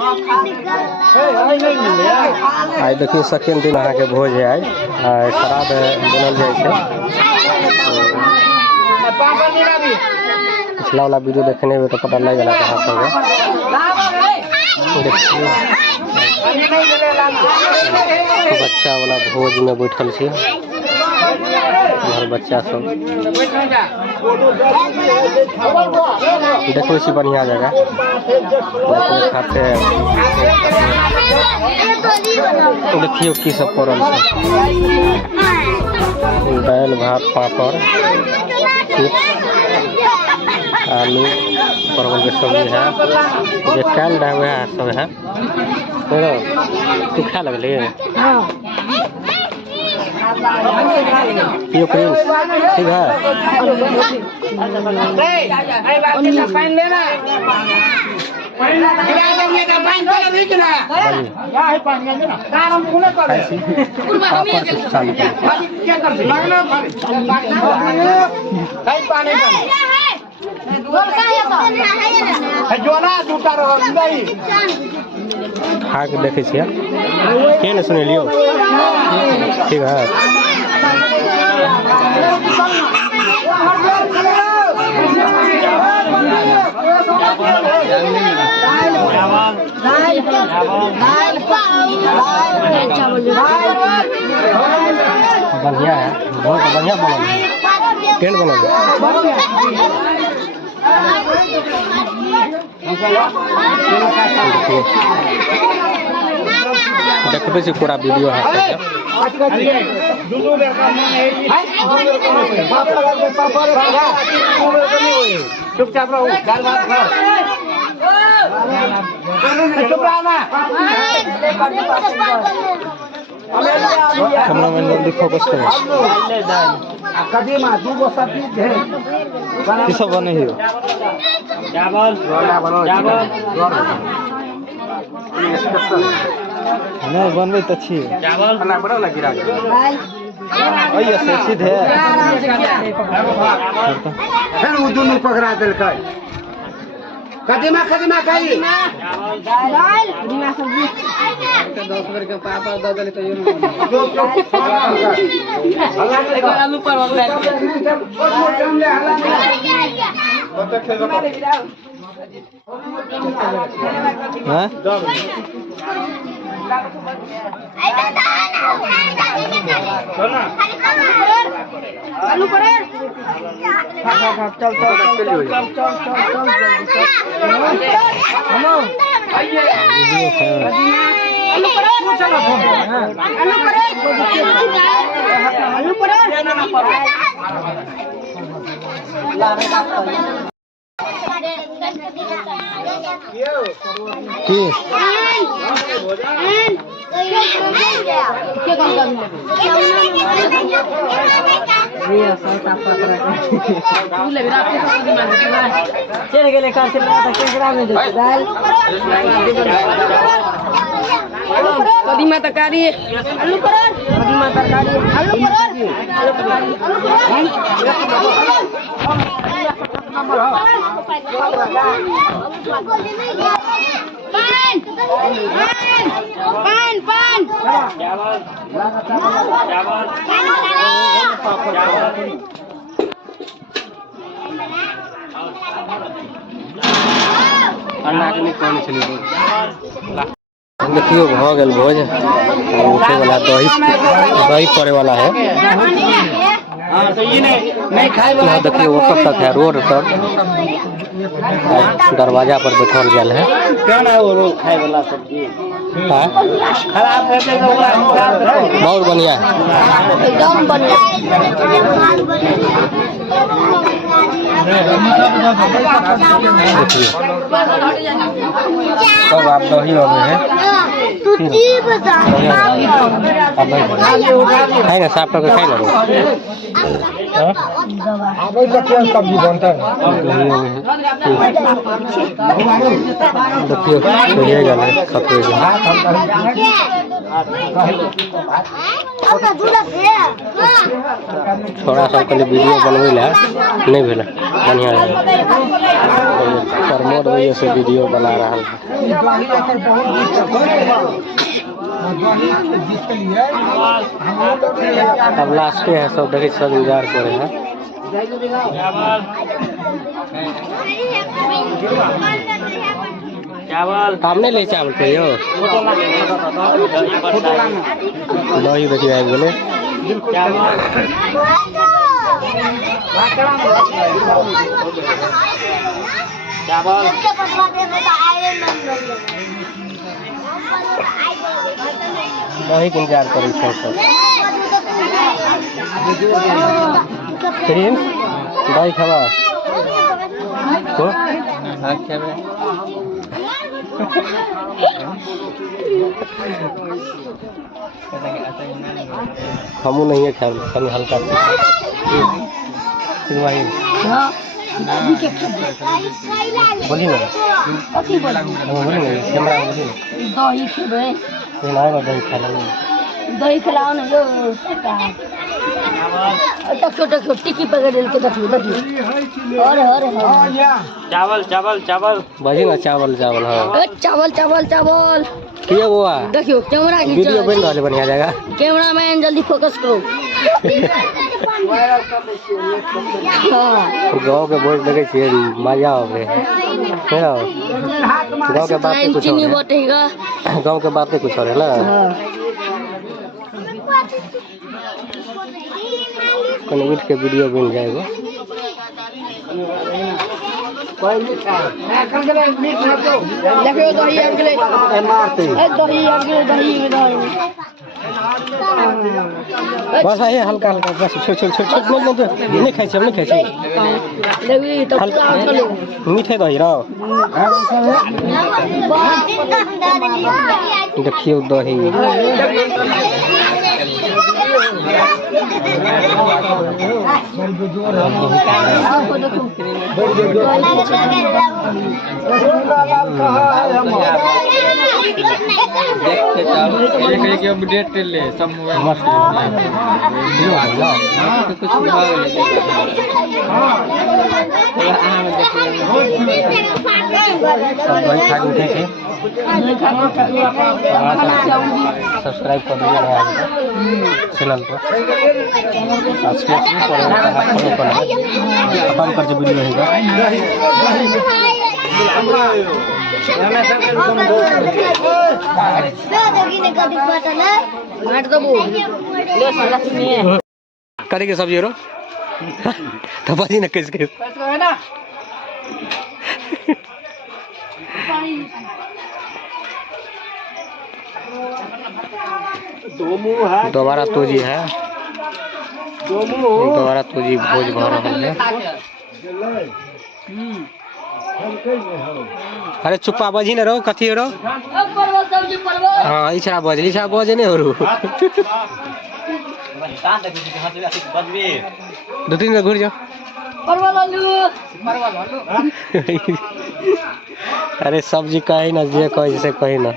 आज देखिए सेकेंड दिन अहाँ के भोज है। आज शराब बनल जाए। पिछला वाला वीडियो देखने में तो पता लग गया कहाँ सब है। बच्चा वाला भोज में बैठल छे बच्चा सब देखो सी बढ़िया जगह खाते देखियो की सब पड़ल छे। दाल भात पापड़ चिप्स आलू परवल के सब्जी है जे काल रहा हुआ सब है। तू खा लगली ठीक है। खा के देखे छियै के न सुनेलियो ठीक है। बढ़िया है बहुत बढ़िया बनल टेंट बनल देखबे से पूरा वीडियो है। चुपचाप रहो दाल भात खाओ। कैमरा मैन जल्दी फोकस करो। कदीमा दू गो सब्जी है की सब बने हो चावल नहीं बनबे त छी चावल खाना बड़ा लगी रहा ओए से सीधे फिर उ दुनु पकड़ा देलकै। कदीमा खाई दाल कदीमा सब्जी 10 बार के पापड़ द देले त यो आलू परवल ले हां आलू परे चल हेलो आइए आलू परे कदीमा तरकारी आलू पराठा कदीमा तरकारी आलू पान देखियो भ गेल भोज उठे वाला दही पड़े वाला है। तो ये नहीं खाए वाला देखिए वो कब तक है रोड तक दरवाजा पर बैठल गया है। क्या ना वो खाए वाला सब्जी खराब है बहुत बढ़िया है एकदम बढ़िया। सब आप दही हो गए हैं खाए ना साफ करके खाए ना सब्जी बनता है देखिए थोड़ा सा कल वीडियो बनवे ला नहीं भेल बढ़िया प्रमोद वजह से वीडियो बना रहा है। अब लास्टे है सब देखिए सब इंतजार करे हैं। चावल सामने ले चावल कहियो दही देखिए आबि गेलै चावल दही के इंतजार करै छै सब। प्रिंस दही खेबा को हाँ खेबे हमू नहीं है खाए कभी हल्का बोली ना बोली ना कैमरा बोली दही खेबे दही खा दही खिलाओ ना यो टक्को टिक्की पकड़ के देखियो और चावल चावल चावल बजी ना चावल चावल हाँ चावल चावल चावल किए बुआ देखियो कैमरा वीडियो बन रहा है बढ़िया जगह कैमरामैन जल्दी फोकस करो। गाँव के बोझ लगे छे मजा आवे गाँव के बात कुछ और गाँव के बातें कुछ और है ना। कौन उठ के वीडियो बन जाएगा बस आइए हल्का हल्का बस छोड़ छोड़ छोड़ छोड़ नहीं खाई नहीं खाई मीठे दही रहो देखियो दही एक अपडेट ले सब मोबाइल सब्सक्राइब कर दीजिए चैनल पर खत्म कर वीडियो रहेगा। करी के सब्जी रो तो बाजी न कैसे दोबारा तोजी है दोबारा तोजी भोज भर रहा है। अरे चुप्पा बजी न रहो कथी रो हाँ इछा बजे नहीं हो रू दो तीन घूर जाओ अरे सब्जी कही ना जे कही से कही ना